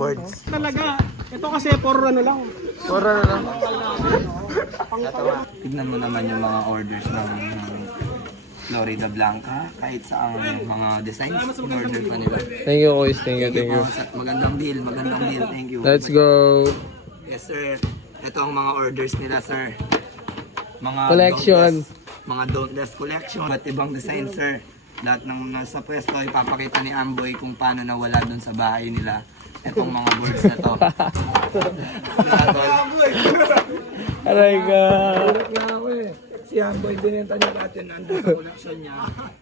boards. Talaga. Ito kasi for ano lang. For ano lang. Tignan mo naman yung mga orders ng Florida Blanca. Kahit sa mga designs, order pa nila. Thank you, Kuis. Thank you, thank you. Magandang deal, magandang deal. Thank you. Let's go. Yes, sir. Ito ang mga orders nila, sir. Mga Collection. Mga Dauntless collection. At ibang design, sir. Lahat ng nasa pwesto, ipapakita ni Amboy kung paano nawala doon sa bahay nila. Itong mga boards na to. Aray ka. Si Amboy, binenta niya natin nandun sa collection niya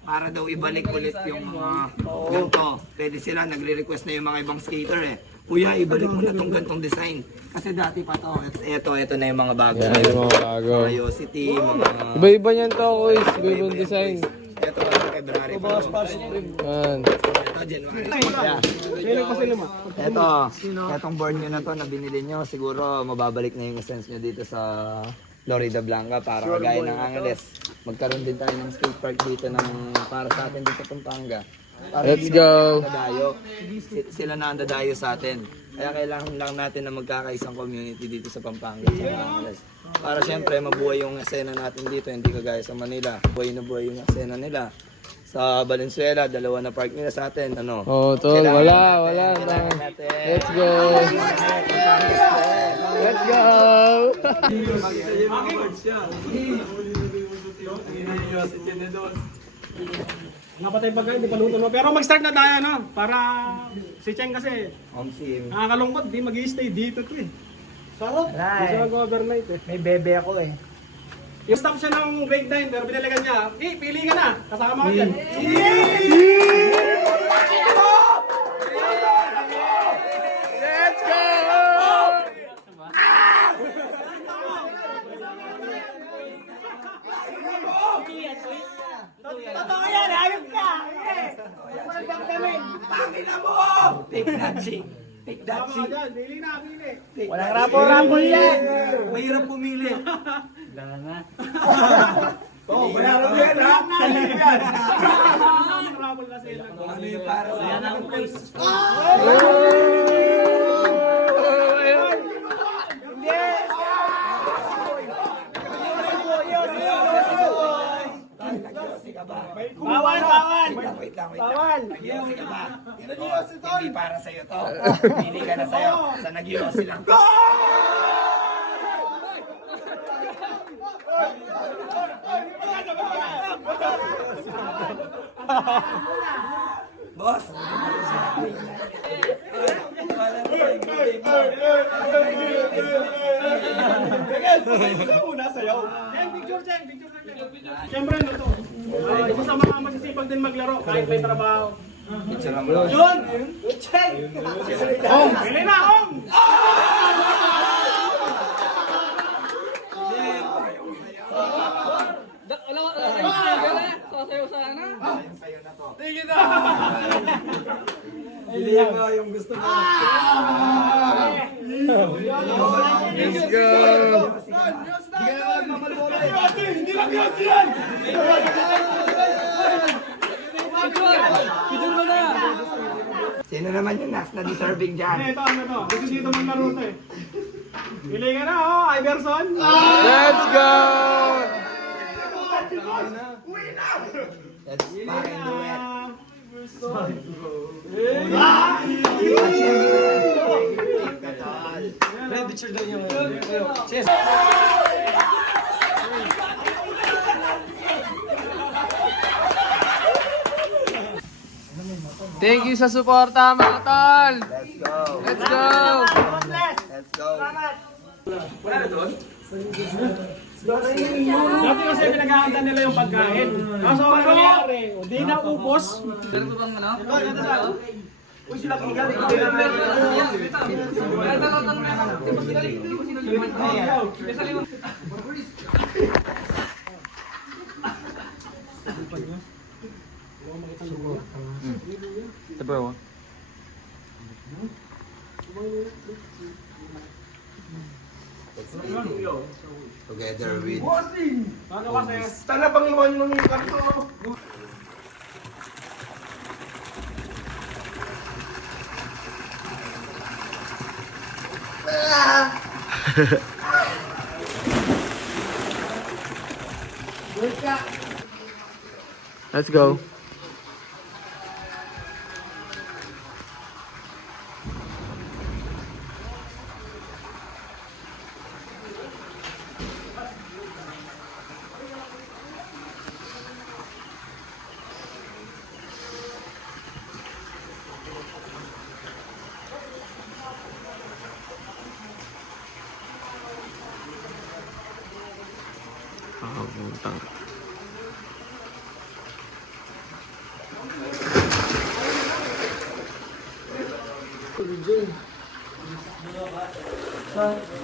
para daw ibalik ulit yung mga ganito. Pwede sila, nagre-request na yung mga ibang skater eh. Kuya, ibalik mo na tong gantong design. Kasi dati pa to. Ito na yung mga bago. Yan, yung mga bago. Curiosity, mga... Iba-iba niyan to, Kuis. Iba-ibang design. Ito pa February. Yan. Ito, January. Yeah. Etong board nyo na to na binili nyo, siguro mababalik na yung essence nyo dito sa Florida Blanca para kagaya ng Angeles. Magkaroon din tayo ng skate park dito para sa atin dito sa Pampanga. Para Let's hindi go. na dadayo. Sila na ang dadayo sa atin. Kaya kailangan lang natin na magkakaisang community dito sa Pampanga at sa Angeles. Para syempre mabuhay yung esena natin dito, hindi kagaya sa Manila. Buhay na buhay yung esena nila. Sa Valenzuela, dalawa na park nila sa atin. Ano? Oh, tol. Wala. Let's go. Let's go. Napatay pa hindi pa luto no. Pero mag-start na tayo no. Para si Cheng kasi Home team. nakakalungkot, di mag-i-stay dito to eh. Sarap. Di siya mag-overnight eh. May bebe ako eh. Yung stop siya ng grade 9 pero binilikan niya. Pili ka na. Kasama ka dyan. Let's go. Totoo yan, ayos ka! Take that shit. Take that Kasama ka dyan. Pili na, pili. Walang rapo-rapo yan! Mahirap pumili. Trouble kasi lang. Ano yung para sa Bawal! Wait lang. Bawal! Nag-iossi ka ba? Hindi para sa'yo to. Pili ka na sa'yo. Sa nag-iossi lang. Boss! Cheng, picture, Cheng. Siyempre, ano to? Isa sa mga masisipag din maglaro kahit may trabaho. Picture mo lang. Yun! Om! Pili na, Om! Pilihan mo yung gusto mo. Let's go. Sino naman yung next na deserving dyan? Ito, ano to? Gusto dito maglaro to eh. Pili ka na, oh, Iverson. Let's go. Let's fucking do it. Thank you sa suporta, mga tol. Let's go. Let's go. Let's go. Dati kasi pinaghahanda nila yung pagkain. Kaso ang nangyari, di na ubos. Ito bro. Together with... Ano kasi? Tala bang iwan yung karto? Let's go. Putang.